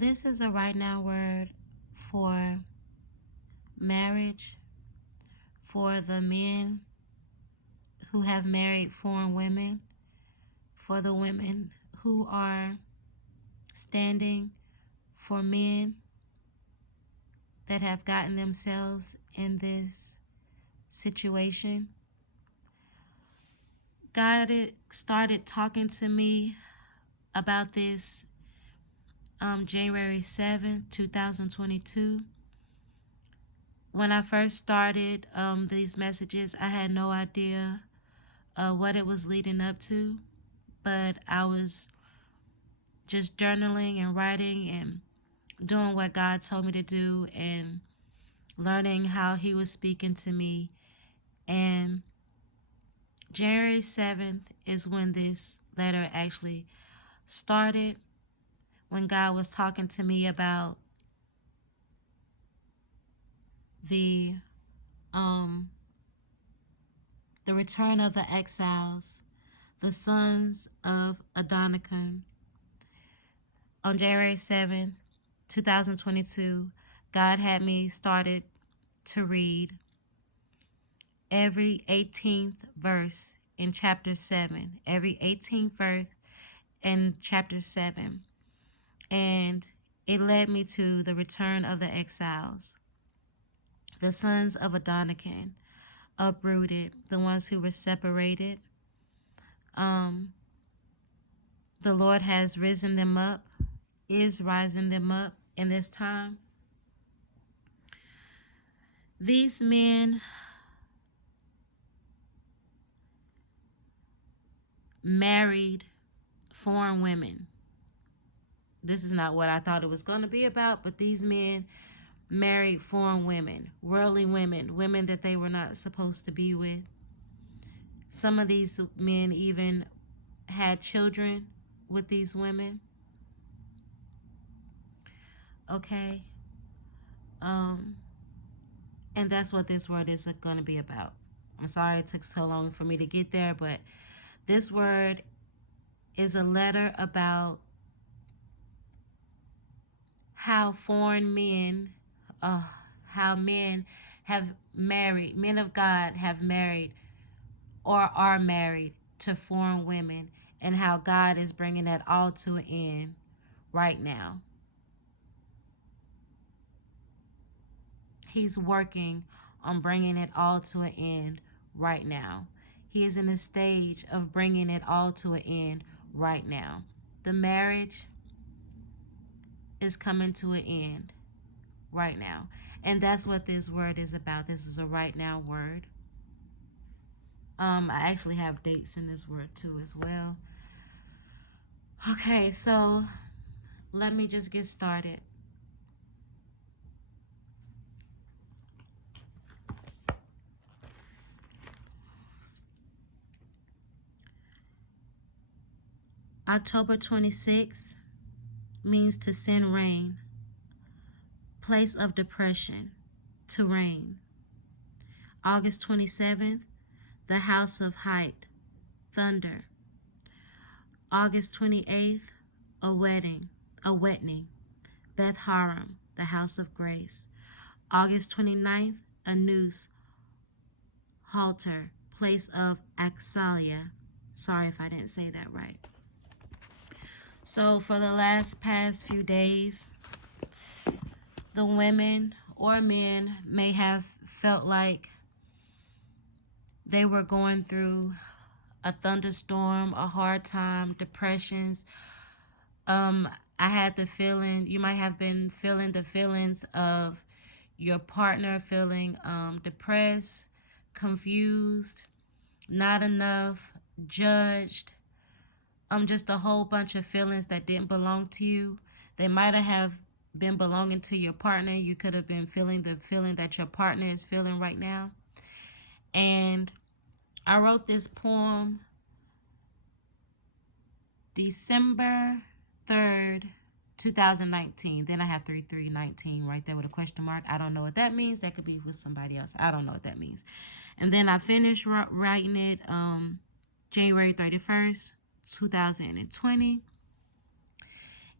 This is a right now word for marriage, for the men who have married foreign women, for the women who are standing for men that have gotten themselves in this situation. God started talking to me about this January 7th, 2022. When I first started these messages, I had no idea what it was leading up to, but I was just journaling and writing and doing what God told me to do and learning how He was speaking to me. And January 7th is when this letter actually started, when God was talking to me about the return of the exiles, the sons of Adonikam. On January 7th, 2022, God had me started to read every 18th verse in chapter 7, every 18th verse in chapter 7. And it led me to the return of the exiles, the sons of Adonikam, uprooted, the ones who were separated. The Lord has risen them up, is rising them up in this time. These men married foreign women. This is not what I thought it was going to be about, but these men married foreign women, worldly women, women that they were not supposed to be with. Some of these men even had children with these women. Okay. And that's what this word is going to be about. I'm sorry it took so long for me to get there, but this word is a letter about how foreign men, how men have married, men of God have married or are married to foreign women, and how God is bringing that all to an end right now. He's working on bringing it all to an end right now. He is in the stage of bringing it all to an end right now. The marriage is coming to an end right now. And that's what this word is about. This is a right now word. I actually have dates in this word too as well. Okay, so let me just get started. October 26th means to send rain, place of depression, to rain. August 27th, the house of height, thunder. August 28th, a wetting, Beth Haram, the house of grace. August 29th, a noose, halter, place of Axalia. Sorry if I didn't say that right. So for the past few days, the women or men may have felt like they were going through a thunderstorm, a hard time, depressions. I had the feeling, you might have been feeling the feelings of your partner feeling depressed, confused, not enough, judged, just a whole bunch of feelings that didn't belong to you. They might have been belonging to your partner. You could have been feeling the feeling that your partner is feeling right now. And I wrote this poem December 3rd, 2019. Then I have 3/3/19 right there with a question mark. I don't know what that means. That could be with somebody else. I don't know what that means. And then I finished writing it January 31st, 2020.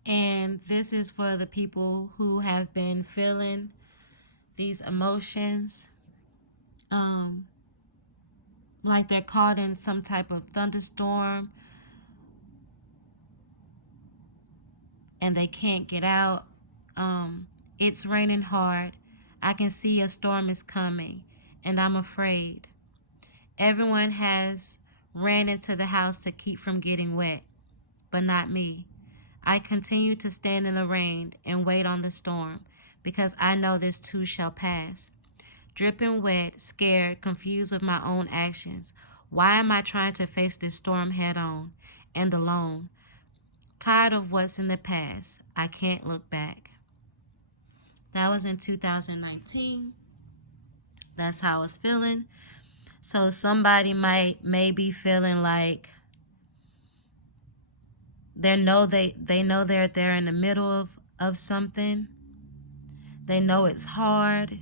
And this is for the people who have been feeling these emotions, um, like they're caught in some type of thunderstorm and they can't get out. It's raining hard. I can see a storm is coming, and I'm afraid. Everyone has ran into the house to keep from getting wet, but not me. I continue to stand in the rain and wait on the storm, because I know this too shall pass. Dripping wet, scared, confused with my own actions. Why am I trying to face this storm head on and alone? Tired of what's in the past. I can't look back. That was in 2019. That's how I was feeling. So somebody may be feeling like they know they're in the middle of something. They know it's hard,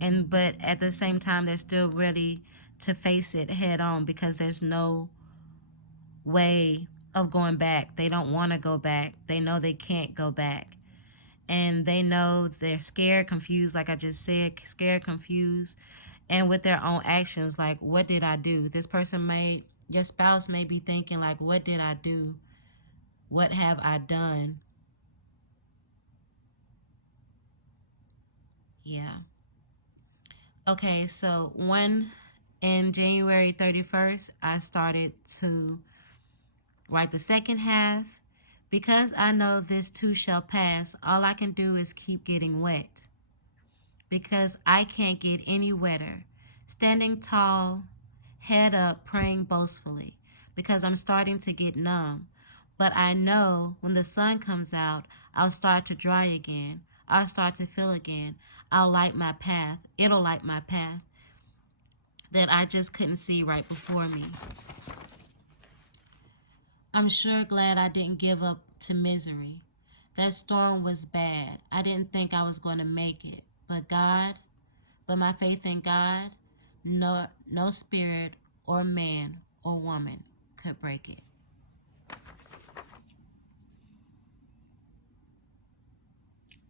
but at the same time they're still ready to face it head on because there's no way of going back. They don't want to go back. They know they can't go back. And they know they're scared, confused, like I just said, scared, confused, and with their own actions, like, what did I do? Your spouse may be thinking, like, what did I do? What have I done? Yeah. Okay, so in January 31st, I started to write the second half. Because I know this too shall pass, all I can do is keep getting wet. Because I can't get any wetter. Standing tall, head up, praying boastfully. Because I'm starting to get numb. But I know when the sun comes out, I'll start to dry again. I'll start to feel again. I'll light my path. It'll light my path that I just couldn't see right before me. I'm sure glad I didn't give up to misery. That storm was bad. I didn't think I was going to make it. But my faith in God, no spirit or man or woman could break it.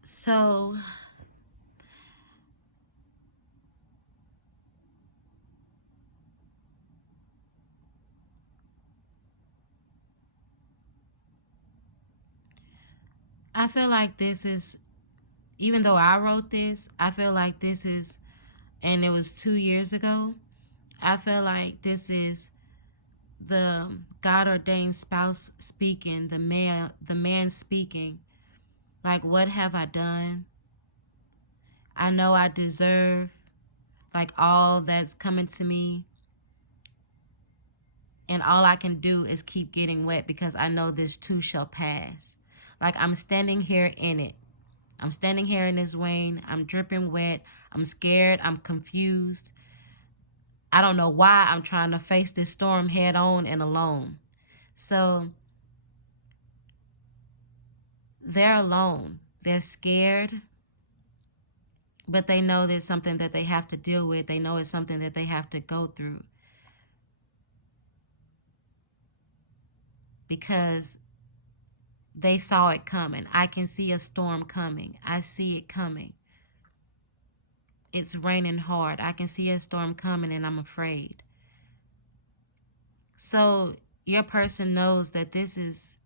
So I feel like this is, even though I wrote this, I feel like this is, and it was 2 years ago, I feel like this is the God ordained spouse speaking, the man speaking, like, what have I done? I know I deserve like all that's coming to me, and all I can do is keep getting wet because I know this too shall pass. Like, I'm standing here in it. I'm standing here in this rain. I'm dripping wet. I'm scared. I'm confused. I don't know why I'm trying to face this storm head on and alone. So they're alone. They're scared, but they know there's something that they have to deal with. They know it's something that they have to go through. Because they saw it coming. I can see a storm coming. I see it coming. It's raining hard. I can see a storm coming and I'm afraid. So your person knows that this is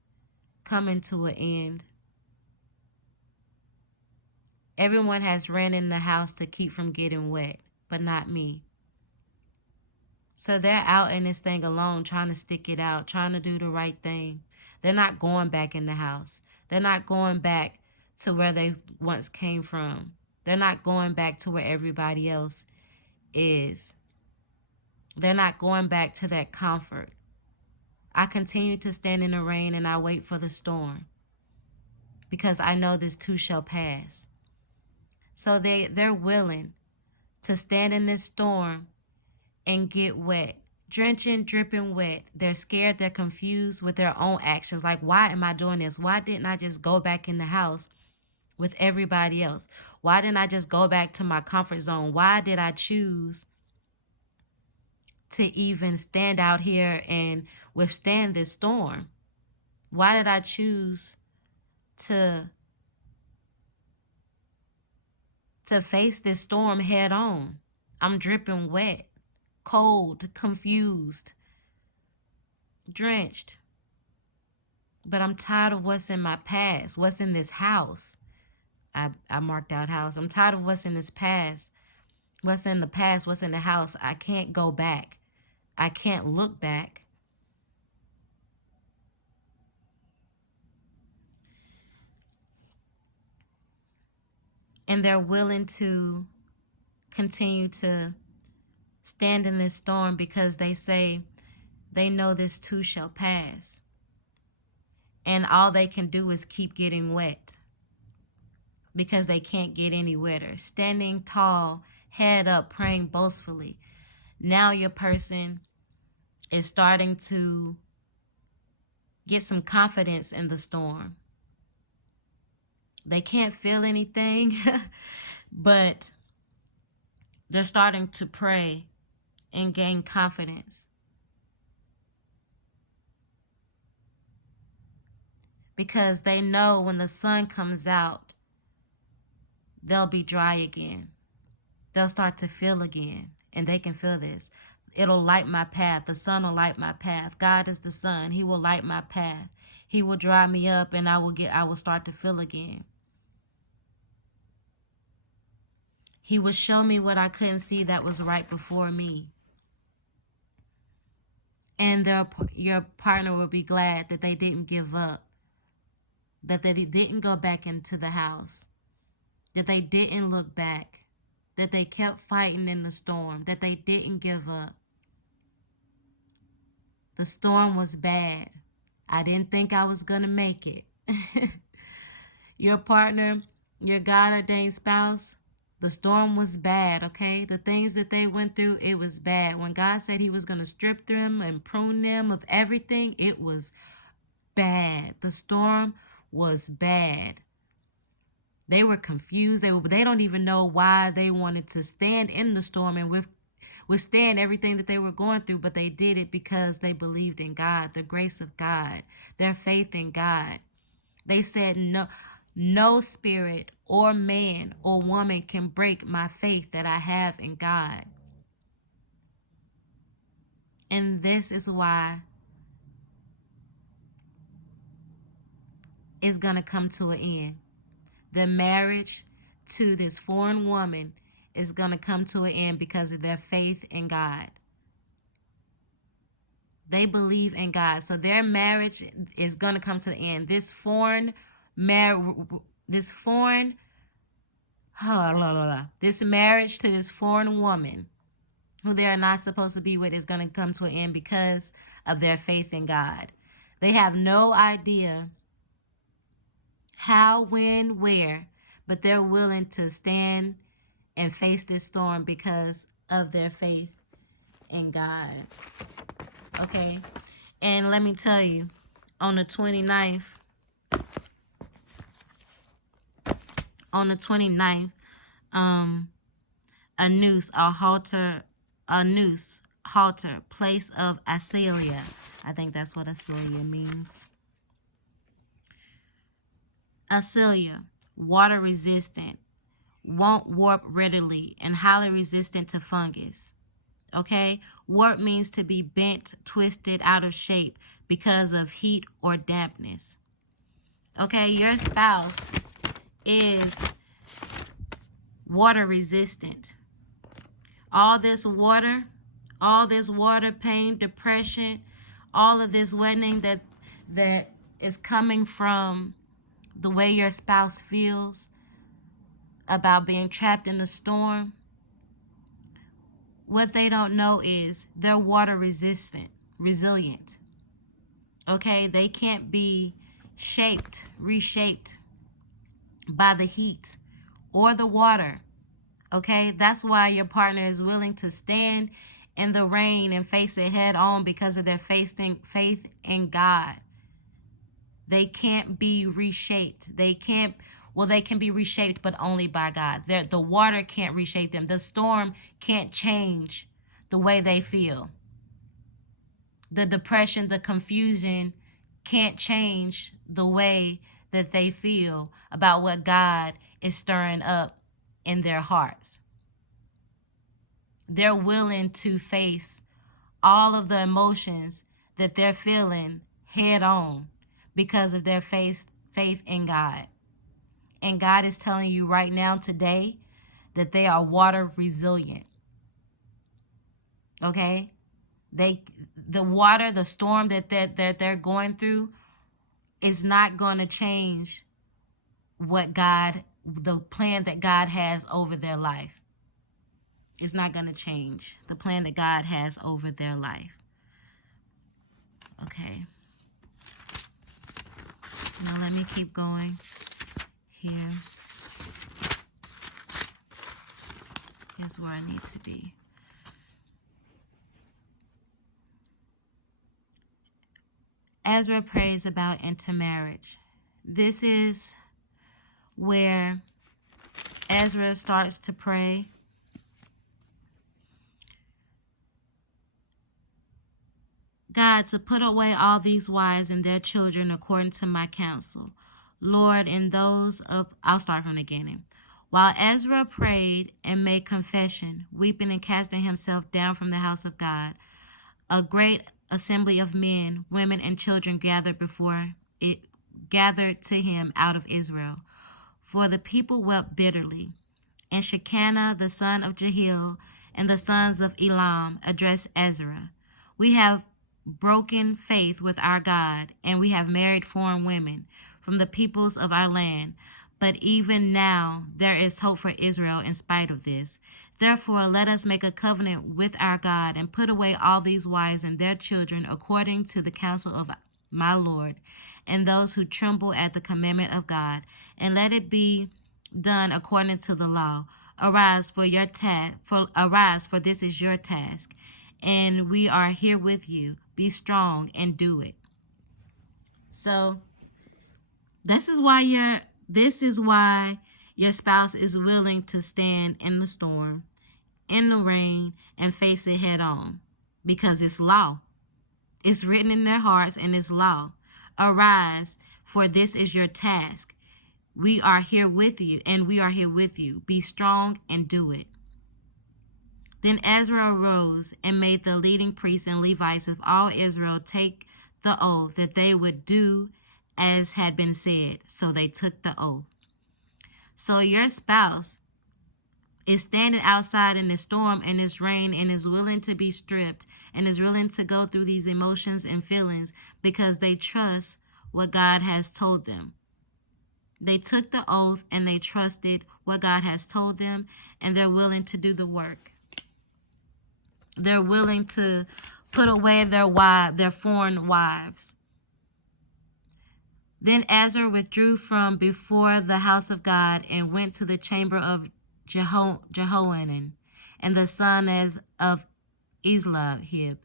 coming to an end. Everyone has ran in the house to keep from getting wet, but not me. So they're out in this thing alone, trying to stick it out, trying to do the right thing. They're not going back in the house. They're not going back to where they once came from. They're not going back to where everybody else is. They're not going back to that comfort. I continue to stand in the rain and I wait for the storm because I know this too shall pass. So they're willing to stand in this storm and get wet, drenching, dripping wet. They're scared, they're confused with their own actions. Like, why am I doing this? Why didn't I just go back in the house with everybody else? Why didn't I just go back to my comfort zone? Why did I choose to even stand out here and withstand this storm? Why did I choose to face this storm head on. I'm dripping wet, cold, confused, drenched. But I'm tired of what's in my past, what's in this house. I marked out house. I'm tired of what's in this past. What's in the past, what's in the house. I can't go back. I can't look back. And they're willing to continue to stand in this storm because they say they know this too shall pass. And all they can do is keep getting wet because they can't get any wetter. Standing tall, head up, praying boastfully. Now your person is starting to get some confidence in the storm. They can't feel anything, but they're starting to pray and gain confidence. Because they know when the sun comes out, they'll be dry again. They'll start to feel again, and they can feel this. It'll light my path. The sun will light my path. God is the sun. He will light my path. He will dry me up, and I will start to feel again. He will show me what I couldn't see that was right before me. And your partner will be glad that they didn't give up, that they didn't go back into the house, that they didn't look back, that they kept fighting in the storm, that they didn't give up. The storm was bad. I didn't think I was going to make it. Your partner, your God-ordained spouse, the storm was bad, okay? The things that they went through, it was bad. When God said he was going to strip them and prune them of everything, it was bad. The storm was bad. They were confused. They don't even know why they wanted to stand in the storm and withstand everything that they were going through, but they did it because they believed in God, the grace of God, their faith in God. They said, no spirit or man or woman can break my faith that I have in God. And this is why it's going to come to an end. The marriage to this foreign woman is going to come to an end because of their faith in God. They believe in God. So their marriage is going to come to an end. This marriage to this foreign woman who they are not supposed to be with is going to come to an end because of their faith in God. They have no idea how, when, where, but they're willing to stand and face this storm because of their faith in God. Okay? And let me tell you, on the 29th, a noose, place of Acelia. I think that's what Acelia means. Acelia, water resistant, won't warp readily, and highly resistant to fungus. Okay? Warp means to be bent, twisted, out of shape because of heat or dampness. Okay? Your spouse is water resistant. All this water, pain, depression, all of this wetting that is coming from the way your spouse feels about being trapped in the storm, what they don't know is they're water resilient. Okay? They can't be reshaped by the heat or the water. Okay? That's why your partner is willing to stand in the rain and face it head on because of their faith in God. They can't be reshaped. They can be reshaped, but only by God. The water can't reshape them. The storm can't change the way they feel. The depression, the confusion can't change the way that they feel about what God is stirring up in their hearts. They're willing to face all of the emotions that they're feeling head on because of their faith in God. And God is telling you right now today that they are water resilient. Okay? The water, the storm that they're going through is not going to change the plan that God has over their life. It's not going to change the plan that God has over their life. Okay. Now let me keep going here. Is where I need to be. Ezra prays about intermarriage. This is where Ezra starts to pray. God, to put away all these wives and their children according to my counsel. Lord, and those of... I'll start from the beginning. While Ezra prayed and made confession, weeping and casting himself down from the house of God, a great assembly of men, women, and children gathered to him out of Israel. For the people wept bitterly. And Shekinah, the son of Jehiel, and the sons of Elam addressed Ezra. We have broken faith with our God, and we have married foreign women from the peoples of our land. But even now there is hope for Israel in spite of this. Therefore, let us make a covenant with our God and put away all these wives and their children according to the counsel of my Lord, and those who tremble at the commandment of God, and let it be done according to the law. Arise, for this is your task, and we are here with you. Be strong and do it. So this is why your spouse is willing to stand in the storm, in the rain, and face it head on, because it's law. It's written in their hearts, and it's law. Arise, for this is your task. We are here with you, and we are here with you. Be strong and do it. Then Ezra arose and made the leading priests and Levites of all Israel take the oath that they would do as had been said. So they took the oath. So your spouse is standing outside in the storm and this rain and is willing to be stripped and is willing to go through these emotions and feelings because they trust what God has told them. They took the oath and they trusted what God has told them, and they're willing to do the work. They're willing to put away their foreign wives. Then Ezra withdrew from before the house of God and went to the chamber of Jehohanan and the son of Eliahib,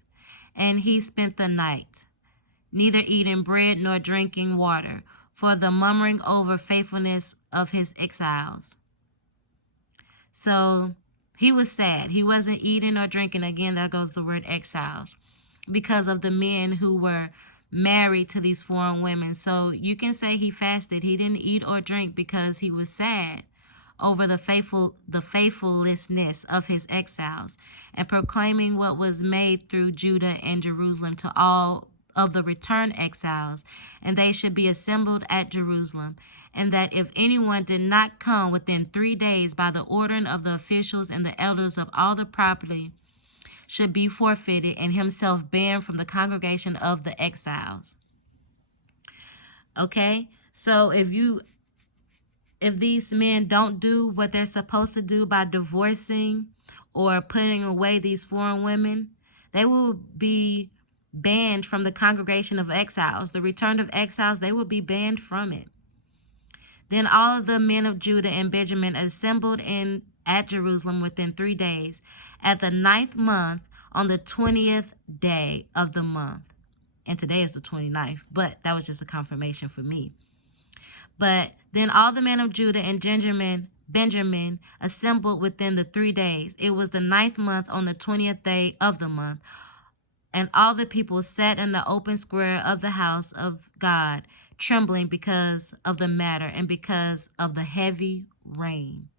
and he spent the night, neither eating bread nor drinking water, for the murmuring over faithfulness of his exiles. So he was sad. He wasn't eating or drinking. Again, there goes the word exiles, because of the men who were married to these foreign women. So you can say he fasted. He didn't eat or drink because he was sad over the faithlessness of his exiles, and proclaiming what was made through Judah and Jerusalem to all of the returned exiles, and they should be assembled at Jerusalem, and that if anyone did not come within 3 days by the ordering of the officials and the elders of all the property, should be forfeited and himself banned from the congregation of the exiles. Okay, so if these men don't do what they're supposed to do by divorcing or putting away these foreign women, they will be banned from the congregation of exiles. The return of exiles, they will be banned from it. Then all of the men of Judah and Benjamin assembled at Jerusalem within 3 days, at the 9th month, on the 20th day of the month. And today is the 29th, but that was just a confirmation for me. But then all the men of Judah and Benjamin assembled within the 3 days. It was the 9th month on the 20th day of the month. And all the people sat in the open square of the house of God, trembling because of the matter and because of the heavy rain.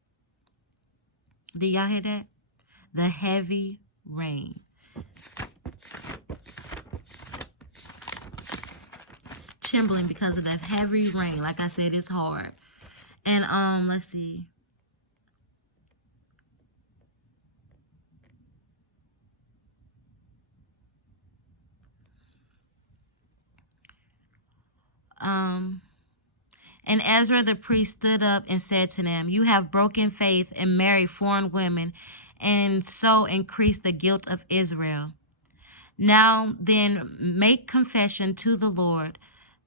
Do y'all hear that? The heavy rain. It's trembling because of that heavy rain. Like I said, it's hard. And let's see. And Ezra the priest stood up and said to them, "You have broken faith and married foreign women, and so increased the guilt of Israel. Now then, make confession to the Lord,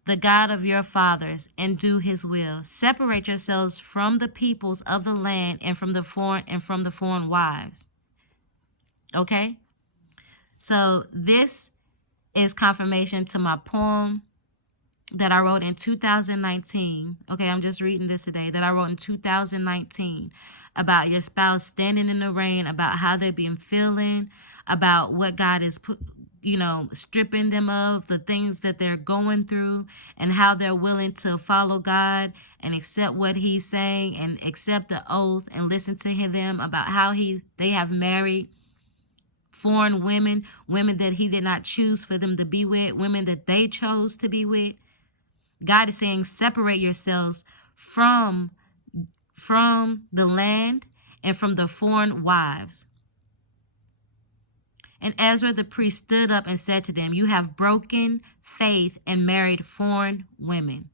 the God of your fathers, and do his will. Separate yourselves from the peoples of the land and from the foreign wives." Okay? So this is confirmation to my poem that I wrote in 2019. Okay, I'm just reading this today. That I wrote in 2019 about your spouse standing in the rain, about how they've been feeling, about what God is stripping them of, the things that they're going through, and how they're willing to follow God and accept what he's saying and accept the oath and listen to him, about how they have married foreign women that he did not choose for them to be with, women that they chose to be with. God is saying, separate yourselves from the land and from the foreign wives. And Ezra the priest stood up and said to them, "You have broken faith and married foreign women.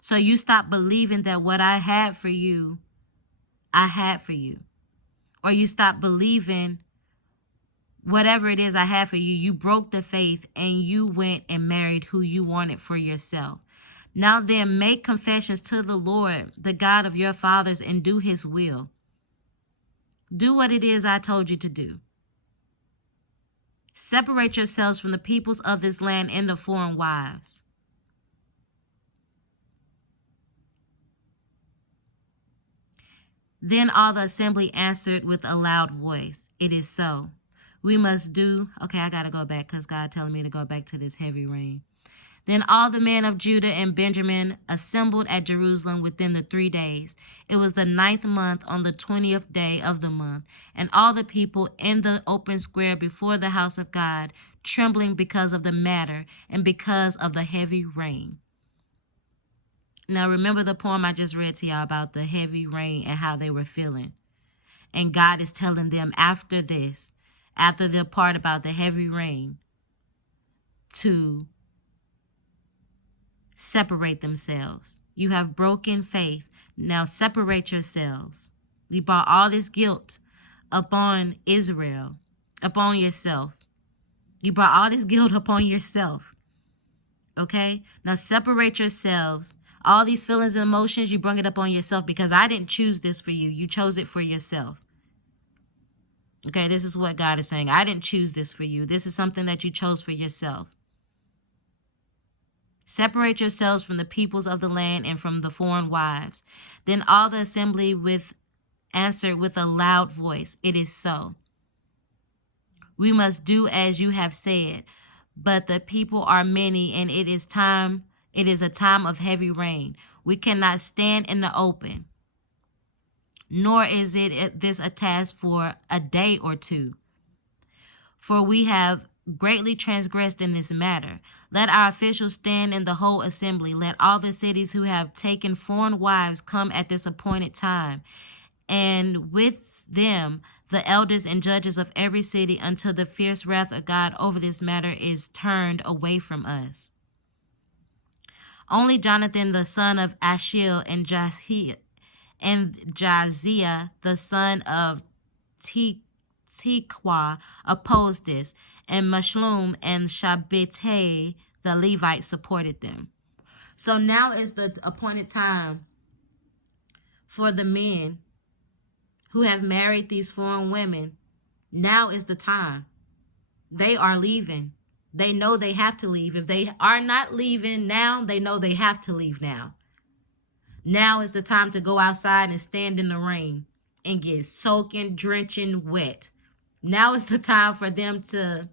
So you stop believing that what I had for you, I had for you. Or you stop believing whatever it is I have for you. You broke the faith and you went and married who you wanted for yourself. Now then, make confessions to the Lord, the God of your fathers, and do his will. Do what it is I told you to do. Separate yourselves from the peoples of this land and the foreign wives." Then all the assembly answered with a loud voice, "It is so. We must do..." Okay, I got to go back because God telling me to go back to this heavy rain. Then all the men of Judah and Benjamin assembled at Jerusalem within the 3 days. It was the 9th month on the 20th day of the month, and all the people in the open square before the house of God, trembling because of the matter and because of the heavy rain. Now remember the poem I just read to y'all about the heavy rain and how they were feeling. And God is telling them after this, after the part about the heavy rain, to separate themselves. You have broken faith. Now separate yourselves. You brought all this guilt upon Israel, upon yourself. You brought all this guilt upon yourself. Okay? Now separate yourselves. All these feelings and emotions, you bring it up on yourself because I didn't choose this for you. You chose it for yourself. Okay, this is what God is saying. I didn't choose this for you. This is something that you chose for yourself. Separate yourselves from the peoples of the land and from the foreign wives. Then all the assembly answered with a loud voice, "It is so. We must do as you have said. But the people are many, and it is a time of heavy rain. We cannot stand in the open. Nor is this a task for a day or two. For we have greatly transgressed in this matter. Let our officials stand in the whole assembly. Let all the cities who have taken foreign wives come at this appointed time, and with them the elders and judges of every city, until the fierce wrath of God over this matter is turned away from us." Only Jonathan the son of Ashiel and Jaziah the son of Tekoa opposed this, and Meshullam and Shabbatai the Levite supported them. So now is the appointed time for the men who have married these foreign women. Now is the time. They are leaving. They know they have to leave. If they are not leaving now, they know they have to leave now. Now is the time to go outside and stand in the rain and get soaking, drenching wet. Now is the time for them to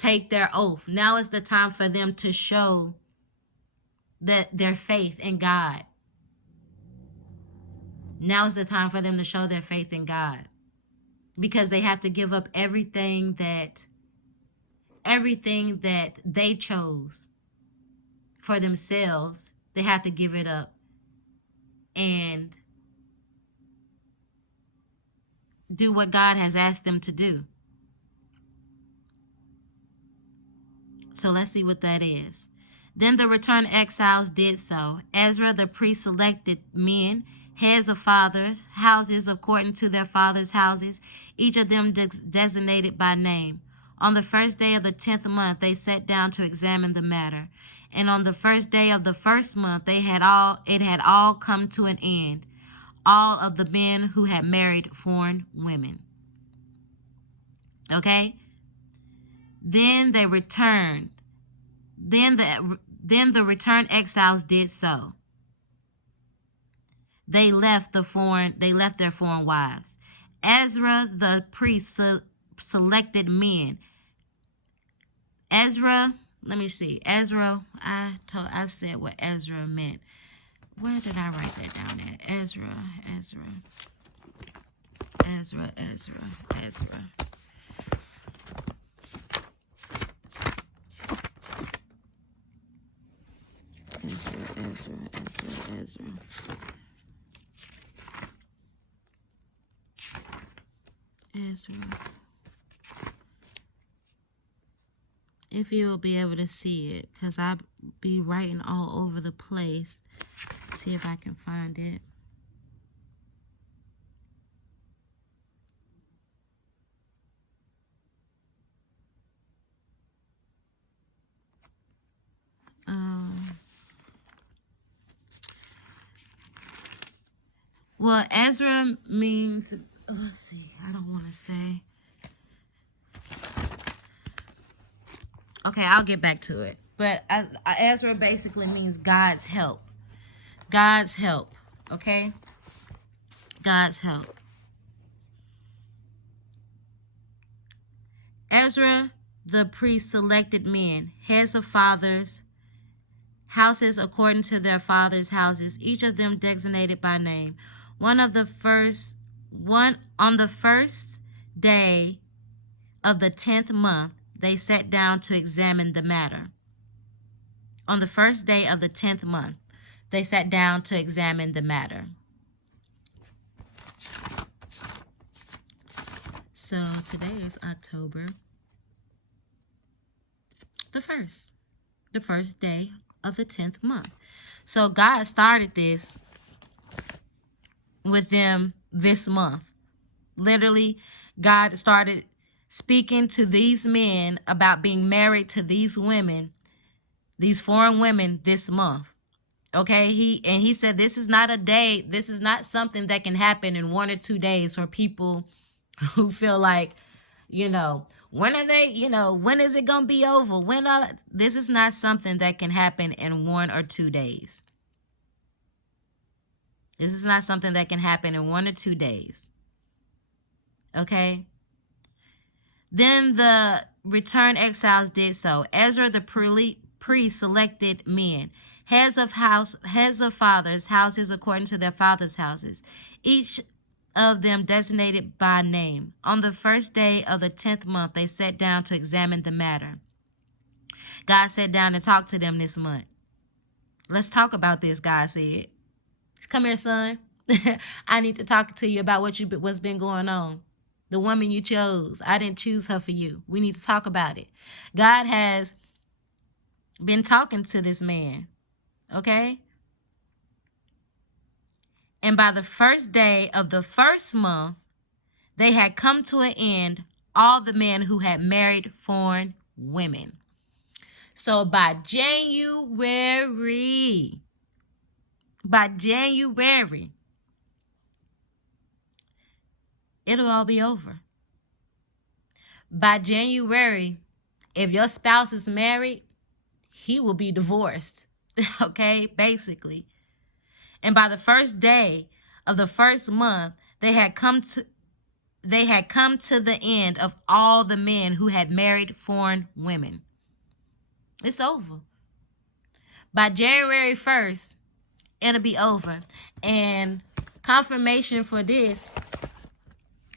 take their oath. Now is the time for them to show that their faith in God. Now is the time for them to show their faith in God, because they have to give up everything that they chose for themselves. They have to give it up and do what God has asked them to do. So let's see what that is. Then the returned exiles did so. Ezra the priest selected men, heads of fathers' houses according to their fathers' houses, each of them designated by name. On the first day of the 10th month, they sat down to examine the matter. And on the first day of the first month, it had all come to an end, all of the men who had married foreign women. Okay? Then they returned. Then the returned exiles did so. They left their foreign wives. Ezra the priest selected men. Ezra, let me see. Ezra, I said what Ezra meant. Where did I write that down at? Ezra. Ezra. If you'll be able to see it, because I'll be writing all over the place. See if I can find it. Well, Ezra means, let's see, I don't want to say. Okay, I'll get back to it. But Ezra basically means God's help. God's help, okay? God's help. Ezra the priest selected men, heads of fathers' houses according to their fathers' houses, each of them designated by name. On the first day of the 10th month, they sat down to examine the matter. On the first day of the 10th month, they sat down to examine the matter. So today is October the 1st. The first day of the 10th month. So God started this with them this month. Literally, God started speaking to these men about being married to these women, these foreign women, this month. Okay, he said this is not a day, this is not something that can happen in 1 or 2 days for people who feel like, when are they, when is it gonna be over? This is not something that can happen in 1 or 2 days. This is not something that can happen in 1 or 2 days. Okay? Then the returned exiles did so. Ezra the priest selected men, heads of fathers' houses according to their fathers' houses, each of them designated by name. On the first day of the 10th month, they sat down to examine the matter. God sat down and talked to them this month. Let's talk about this, God said. Come here, son. I need to talk to you about what's been going on. The woman you chose, I didn't choose her for you. We need to talk about it. God has been talking to this man, okay? And by the first day of the first month, they had come to an end, all the men who had married foreign women. So by January, it'll all be over. By January, if your spouse is married, he will be divorced. Okay, basically. And by the first day of the first month, they had come to they had come to the end of all the men who had married foreign women. It's over. By January 1st, it'll be over. And confirmation for this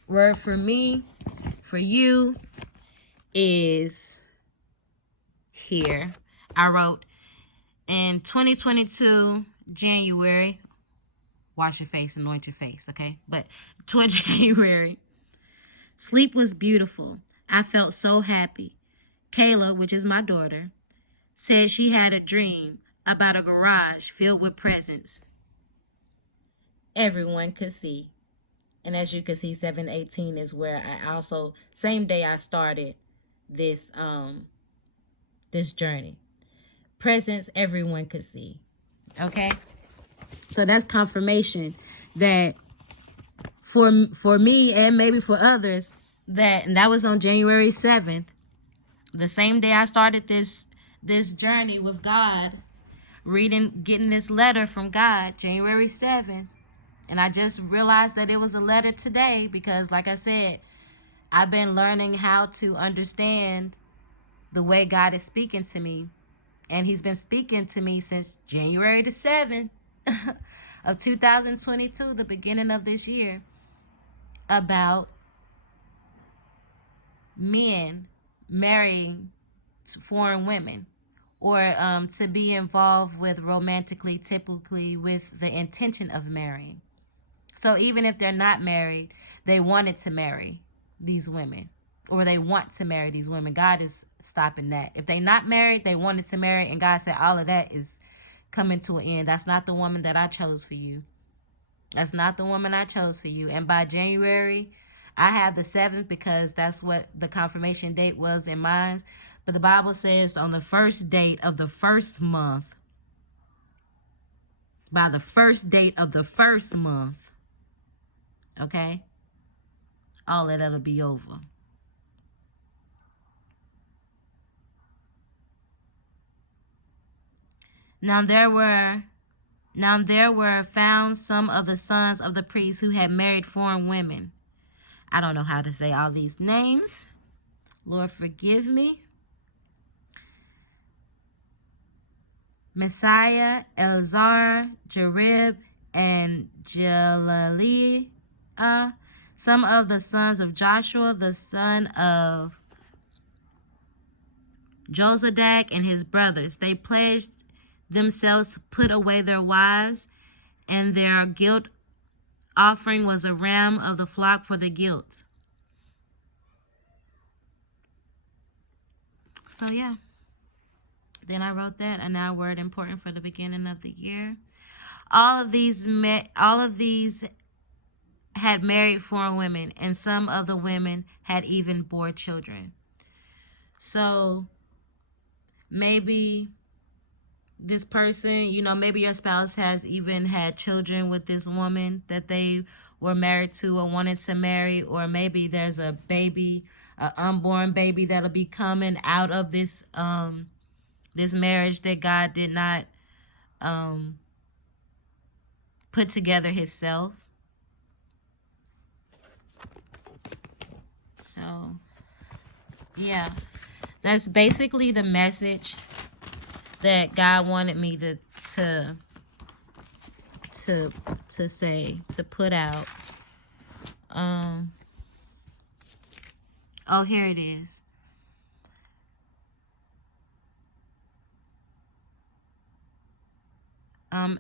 word for me, for you, is here. I wrote in 2022, January, wash your face, anoint your face, okay? But January, sleep was beautiful. I felt so happy. Kayla, which is my daughter, said she had a dream about a garage filled with presents everyone could see. And as you can see, 7/18 is where I also, same day I started this this journey. Presents everyone could see. Okay? So that's confirmation that for me and maybe for others, and that was on January 7th, the same day I started this journey with God, getting this letter from God, January 7th. And I just realized that it was a letter today because, like I said, I've been learning how to understand the way God is speaking to me. And he's been speaking to me since January the 7th of 2022, the beginning of this year, about men marrying foreign women, or to be involved with romantically, typically with the intention of marrying. So even if they're not married, they wanted to marry these women, or they want to marry these women. God is stopping that. If they're not married, they wanted to marry, and God said all of that is coming to an end. That's not the woman that I chose for you. That's not the woman I chose for you. And by January, I have the 7th because that's what the confirmation date was in mine. But the Bible says on the first date of the first month, by the first date of the first month, okay, all of that'll be over. Now there were found some of the sons of the priests who had married foreign women. I don't know how to say all these names. Lord, forgive me. Messiah, Elzar, Jarib, and Jelaliah, some of the sons of Joshua, the son of Jozadak, and his brothers. They pledged themselves to put away their wives, and their guilt offering was a ram of the flock for the guilt. So yeah, then I wrote that, a now word important for the beginning of the year. All of these had married foreign women, and some of the women had even bore children. So maybe this person, maybe your spouse has even had children with this woman that they were married to or wanted to marry, or maybe there's a baby, an unborn baby that'll be coming out of this this marriage that God did not put together himself. So yeah, that's basically the message that God wanted me to say, to put out. Oh, here it is.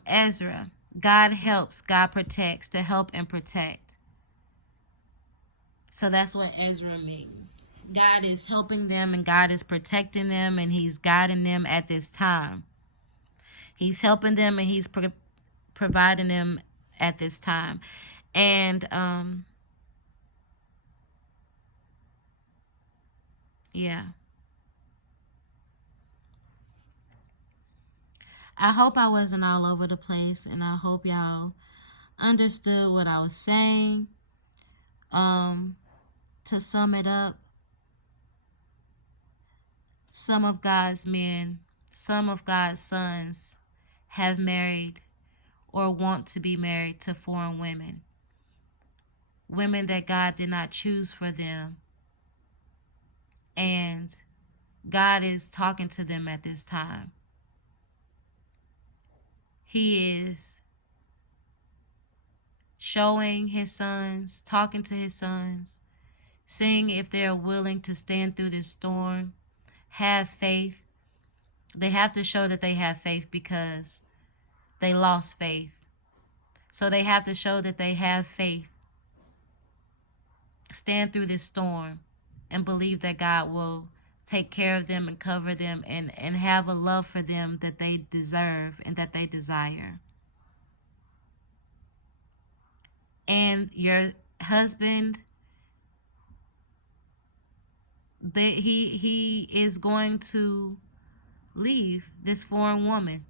Ezra, God helps, God protects, to help and protect. So that's what Ezra means. God is helping them, and God is protecting them, and he's guiding them at this time. He's helping them, and he's providing them at this time. And yeah, I hope I wasn't all over the place, and I hope y'all understood what I was saying. To sum it up, some of God's men, some of God's sons have married or want to be married to foreign women. women that God did not choose for them. And God is talking to them at this time. He is showing his sons, talking to his sons, seeing if they're willing to stand through this storm, have faith. They have to show that they have faith because they lost faith. So they have to show that they have faith, stand through this storm, and believe that God will take care of them and cover them and have a love for them that they deserve and that they desire. And your husband, he is going to leave this foreign woman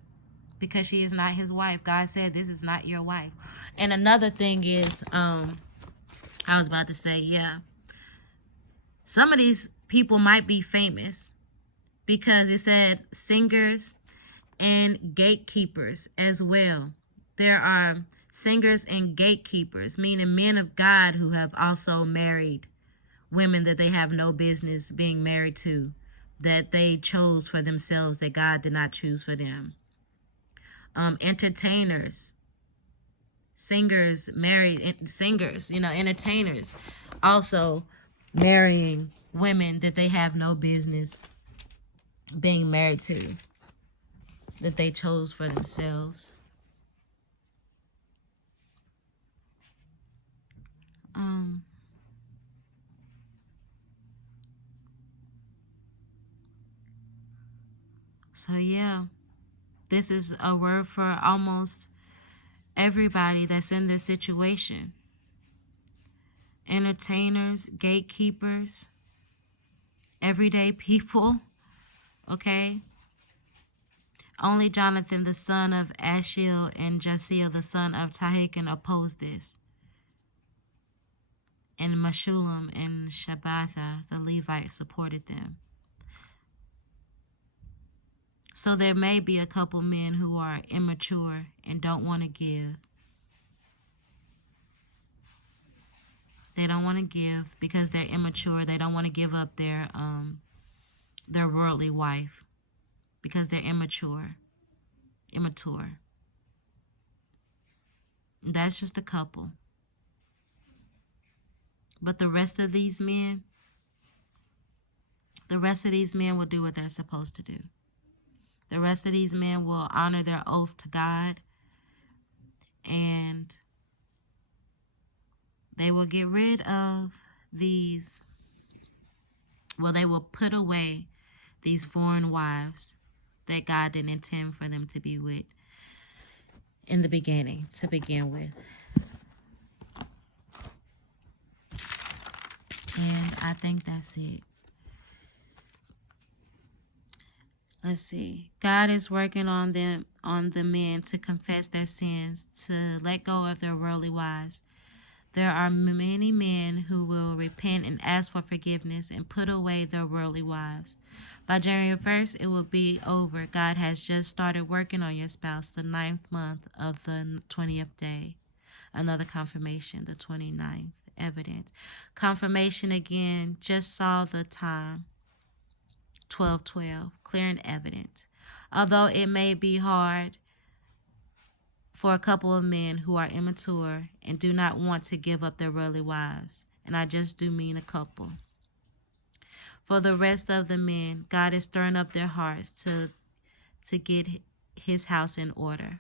because she is not his wife. God said this is not your wife. And another thing is, I was about to say, yeah, some of these people might be famous because it said singers and gatekeepers as well. There are singers and gatekeepers, meaning men of God who have also married women that they have no business being married to, that they chose for themselves, that God did not choose for them. Entertainers, singers, entertainers also marrying women that they have no business being married to, that they chose for themselves. So yeah, this is a word for almost everybody that's in this situation. Entertainers, gatekeepers, everyday people, okay? Only Jonathan, the son of Ashiel, and Jasiel, the son of Tahikin, opposed this. And Meshullam and Shabbatha, the Levites, supported them. So there may be a couple men who are immature and don't want to give. They don't want to give because they're immature. They don't want to give up their worldly wife because they're immature. That's just a couple. But the rest of these men will do what they're supposed to do. The rest of these men will honor their oath to God, and they will get rid of these, they will put away these foreign wives that God didn't intend for them to be with in the beginning, to begin with. And I think that's it. Let's see. God is working on the men to confess their sins, to let go of their worldly wives. There are many men who will repent and ask for forgiveness and put away their worldly wives. By January 1st, it will be over. God has just started working on your spouse, the 9th month of the 20th day. Another confirmation, the 29th, evident. Confirmation again, just saw the time. 12:12, clear and evident. Although it may be hard for a couple of men who are immature and do not want to give up their worldly wives, and I just do mean a couple. For the rest of the men, God is stirring up their hearts to get his house in order.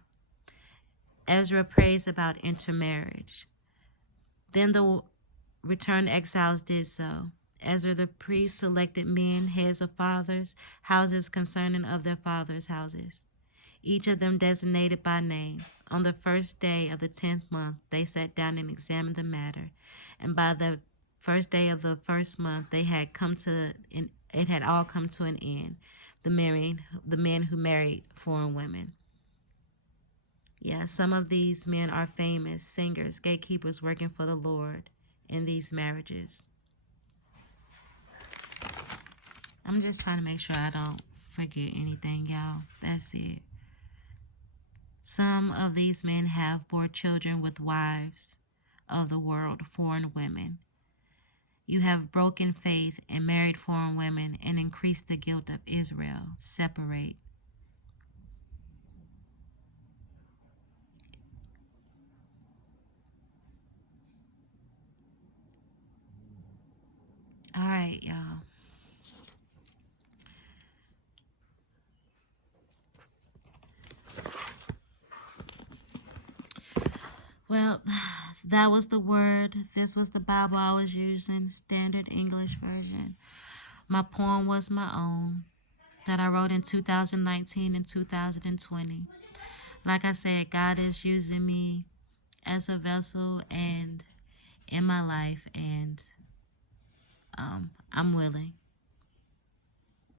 Ezra prays about intermarriage. Then the returned exiles did so. Ezra the priest selected men, heads of fathers' houses concerning of their fathers' houses, each of them designated by name. On the first day of the 10th month, they sat down and examined the matter, and by the first day of the first month, it had all come to an end. The men who married foreign women. Yeah, some of these men are famous singers, gatekeepers working for the Lord in these marriages. I'm just trying to make sure I don't forget anything, y'all. That's it. Some of these men have bore children with wives of the world, foreign women. You have broken faith and married foreign women and increased the guilt of Israel. Separate. All right, y'all. Well, that was the word. This was the Bible I was using, Standard English Version. My poem was my own that I wrote in 2019 and 2020. Like I said, God is using me as a vessel and in my life, and I'm willing.